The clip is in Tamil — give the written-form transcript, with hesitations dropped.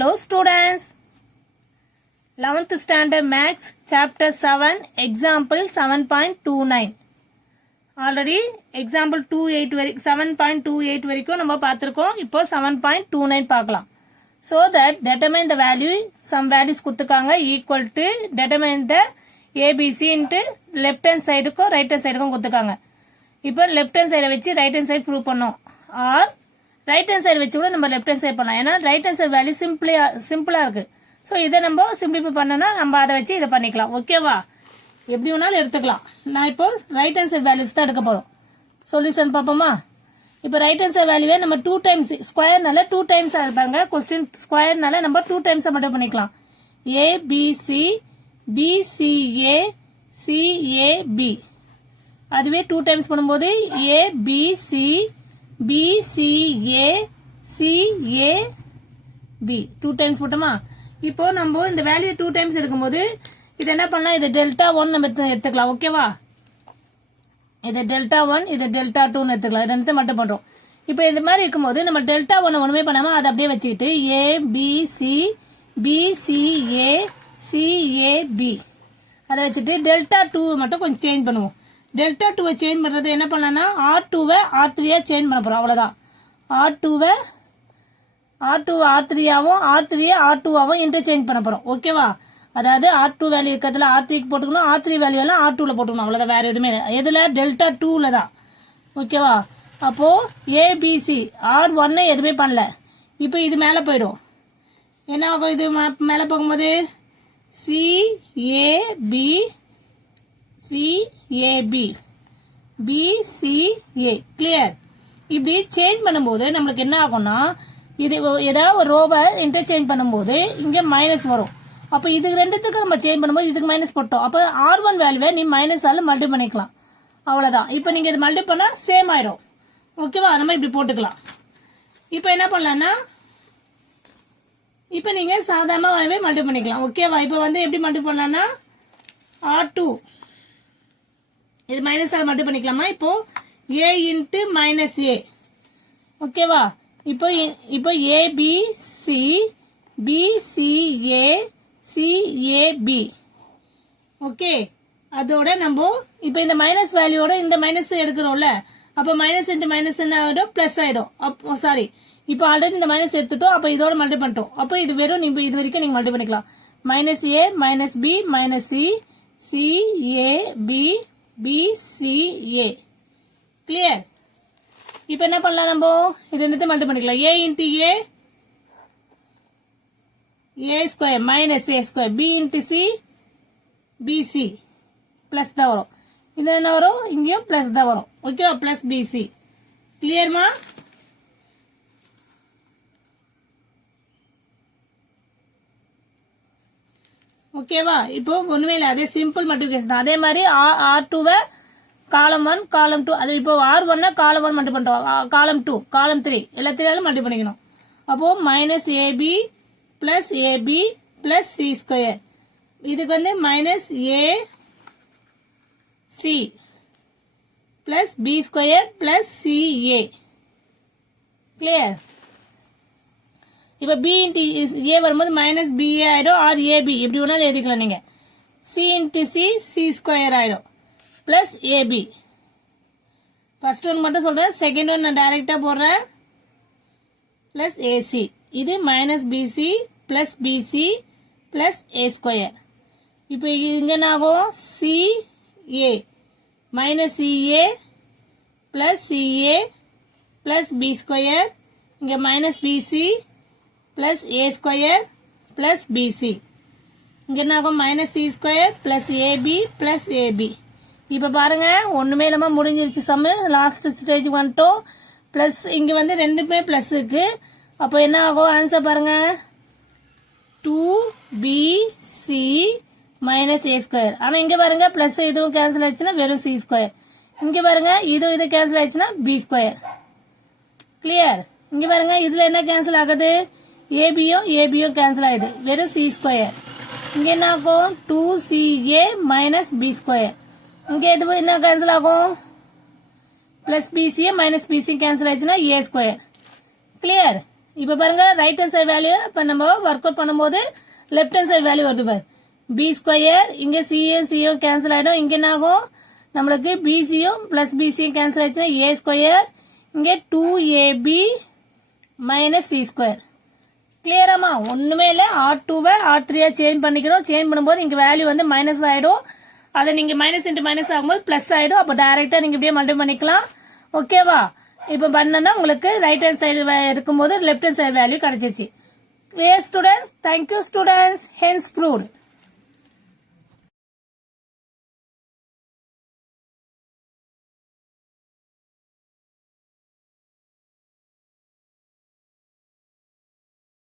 Hello students. 11th standard maths chapter 7 example 7.29. Already example 7.28 வரைக்கும் நம்ம பார்த்திருக்கோம். இப்போ 7.29 பார்க்கலாம். So that determine the value, some values கொடுத்துக்காங்க equal to determine the ABC into left hand side க்கும் right hand side க்கும் கொடுத்துக்காங்க. இப்போ left hand side வச்சு right hand side prove பண்ணோம். or right hand side வச்சு கூட நம்ம left hand side பண்ணலாம். ஏன்னா right hand side value சிம்பிளா இருக்கு. ஸோ இதை நம்ம சிம்பிளிஃபை பண்ணனா நம்ம அதை வச்சு இதை பண்ணிக்கலாம். ஓகேவா? எப்படி வேணாலும் எடுத்துக்கலாம். நான் இப்போ ரைட் ஹேண்ட் சைட் வேல்யூஸ் தான் எடுக்க போறோம். சொல்யூஷன் பார்ப்போமா? இப்போ ரைட் ஹேண்ட் சைட் வேல்யூவே நம்ம 2 டைம்ஸ் ஸ்கொயர்னால 2 டைம்ஸ் இருப்பாங்க. கொஸ்டின் ஸ்கொயர்னால நம்ம 2 டைம்ஸ் மட்டும் பண்ணிக்கலாம். ஏபிசி பிசிஏ சிஏபி அதுவே 2 டைம்ஸ் பண்ணும்போது ஏபிசி பிசிஏ சிஏபி 2 டைம்ஸ் போட்டோமா? இப்போ நம்ம இந்த வேல்யூ 2 டைம்ஸ் எடுக்கும்போது இது என்ன பண்ணலாம்? இது டெல்டா 1 நம்ம எடுத்துக்கலாம். ஓகேவா? இது டெல்டா 1 இது டெல்டா 2 எடுத்துக்கலாம். ரெண்டு மட்டும் பண்றோம். இப்போ இந்த மாதிரி இருக்கும்போது நம்ம டெல்டா 1 ஒண்ணுமே பண்ணாம அதை அப்படியே வச்சுக்கிட்டு A B C B C A C A B அதை வச்சுட்டு டெல்டா 2 மட்டும் கொஞ்சம் சேஞ்ச் பண்ணுவோம். டெல்டா 2 சேஞ்ச் பண்றது என்ன பண்ணலாம்னா R2 R3 சேஞ்ச் பண்ண போறோம். அவ்வளவுதான். R2 R3 ஆவும் R3 R2 ஆவும் இன்டர்சேஞ்ச் பண்ண போறோம். ஓகேவா? அதாவது R2 வேல்யூ இருக்கிறதுல R3 போட்டுக்கணும், R3 வேல்யூ எல்லாம் R2ல போட்டுக்கணும். அவ்வளவுதான். வேற எதுவுமே எதுல? டெல்டா 2ல தான். ஓகேவா? அப்போ ஏபிசி R1 எதுவுமே பண்ணல. இப்போ இது மேல போயிடும். என்ன ஆகும்? இது மேல போகும்போது சிஏபி சிஏபி பிசிஏ கிளியர். இப்படி சேஞ்ச் பண்ணும்போது நம்மளுக்கு என்ன ஆகும்னா இது ஏதாவது ஒரு ரோவை இன்டர்சேஞ்ச் பண்ணும்போது இங்க மைனஸ் வரும். அப்ப இது ரெண்டுத்துக்கு நம்ம சேஞ்ச் பண்ணும்போது இதுக்கு மைனஸ் போட்டோம். அப்ப R1 வேல்யூவை நீ மைனஸ் ஆல மல்டி பண்ணிக்கலாம். அவ்வளவுதான். இப்ப நீங்க இது மல்டி பண்ணா சேம் ஆயிடும். ஓகேவா? நம்ம இப்படி போட்டுக்கலாம். இப்ப என்ன பண்ணலாம்னா இப்ப நீங்க சாதாரணமாவே மல்டி பண்ணிக்கலாம். ஓகேவா? இப்ப வந்து எப்படி மல்டி பண்ணலாம்னா R2 இது மைனஸ் ஆல மல்டி பண்ணிக்கலாமா? இப்போ A இன்ட்டு மைனஸ் ஏ. ஓகேவா? இப்போ ஏபிசி பிசிஏ சிஏபி ஓகே. அதோட நம்ம இப்போ இந்த மைனஸ் வேல்யூவோட இந்த மைனஸ் எடுக்கிறோம்ல, அப்ப மைனஸ் இன்ட்டு மைனஸ் என்ன ஆயிடும்? பிளஸ் ஆயிடும். அப்போ சாரி, இப்போ ஆல்ரெடி இந்த மைனஸ் எடுத்துட்டோம். அப்ப இதோட மல்டி பண்ணிட்டோம். அப்போ இது வெறும் நீங்க இது வரைக்கும் நீங்க மல்டி பண்ணிக்கலாம். Minus A minus B minus C CA B BCA clear. இப்ப என்ன பண்ணலாம்? நம்ம இது ரெண்டுத்தையும் மல்டி பண்ணிக்கலாம். A into A square minus A square B into C BC plus தான் வரும். இது என்ன வரும்? இங்கேயும் பிளஸ் தான் வரும். ஓகேவா? பிளஸ் பிசி கிளியர்மா? ஓகேவா? இப்போ ஒண்ணுமே இல்லை, அதே சிம்பிள் மல்டிபிகேஷன் தான். அதே மாதிரி R2 காலம் 1 காலம் 2 அது இப்போ R1 காலம் 1 மல்டி பண்ணிட்டோம். காலம் 2 காலம் 3 எல்லாத்திலும் மல்டி பண்ணிக்கணும். அப்போ minus AB plus AB plus C square இதுக்கு வந்து minus A C plus B square plus CA clear. இப்ப பி இன்ட்டு ஏ வரும்போது மைனஸ் பிஏ ஆயிடும். ஆர் ஏபி எப்படி வேணாலும் எழுதிக்கலாம் நீங்க. சி இன்ட்டு சி ஸ்கொயர் ஆயிடும் பிளஸ் ஏபி. ஃபர்ஸ்ட் ஒன் மட்டும் சொல்றேன், செகண்ட் ஒன் நான் டைரக்டா போடுறேன். பிளஸ் ஏசி இது minus BC plus BC plus A square. இப்போ இங்க என்ன ஆகும்? CA minus CA plus CA plus B square இங்க minus BC plus A square plus BC இங்க என்ன ஆகும்? Minus C square plus AB plus AB. இப்ப பாருங்க ஒண்ணுமே இல்லாம முடிஞ்சிருச்சு. சம்மு லாஸ்ட் ஸ்டேஜ் வந்துட்டோம். பிளஸ் இங்க வந்து ரெண்டுமே பிளஸ் இருக்கு. அப்ப என்ன ஆகும்? ஆன்சர் பாருங்க 2bc மைனஸ் ஏ ஸ்கொயர். ஆனா இங்க பாருங்க பிளஸ் இதுவும் கேன்சல் ஆயிடுச்சுன்னா வெறும் சி ஸ்கொயர். இங்க பாருங்க இது கேன்சல் ஆயிடுச்சுன்னா பி ஸ்கொயர் கிளியர். இங்க பாருங்க இதுல என்ன கேன்சல் ஆகுது? ஏபியும் கேன்சல் ஆகுது. வெறும் சி ஸ்கொயர். இங்க என்ன ஆகும்? 2ca minus B square. இங்க எது என்ன கேன்சல் ஆகும்? Plus BCA minus BC cancel ஆயிடுச்சுன்னா ஏ ஸ்கொயர் கிளியர். இப்போ பாருங்க ரைட் ஹேண்ட் சைடு வேல்யூ இப்போ நம்ம ஒர்க் அவுட் பண்ணும்போது லெஃப்ட் ஹேண்ட் சைடு வேல்யூ வருது பாரு பி ஸ்கொயர் இங்கே சியும் கேன்சல் ஆகிடும் இங்கே என்ன ஆகும் நம்மளுக்கு பிசியும் பிளஸ் பிசியும் கேன்சல் ஆயிடுச்சுன்னா ஏ ஸ்கொயர் இங்கே 2ab மைனஸ் சி ஸ்கொயர் கிளியராமா ஒன்றுமே இல்லை R2வை R3 சேஞ்ச் பண்ணிக்கிறோம் சேஞ்ச் பண்ணும்போது இங்கே வேல்யூ வந்து மைனஸ் ஆகிடும் அதை நீங்கள் மைனஸ் இன்ட்டு மைனஸ் ஆகும்போது ப்ளஸ் ஆகிடும் அப்போ டைரெக்டாக நீங்கள் இப்படியே மல்டிப்ளை பண்ணிக்கலாம் ஓகேவா இப்போ பண்ணனா உங்களுக்கு ரைட் ஹேண்ட் சைடு இருக்கும்போது லெஃப்ட் ஹேண்ட் சைடு வேல்யூ கிடைச்சிருச்சு. Yes students, thank you students, hence proved.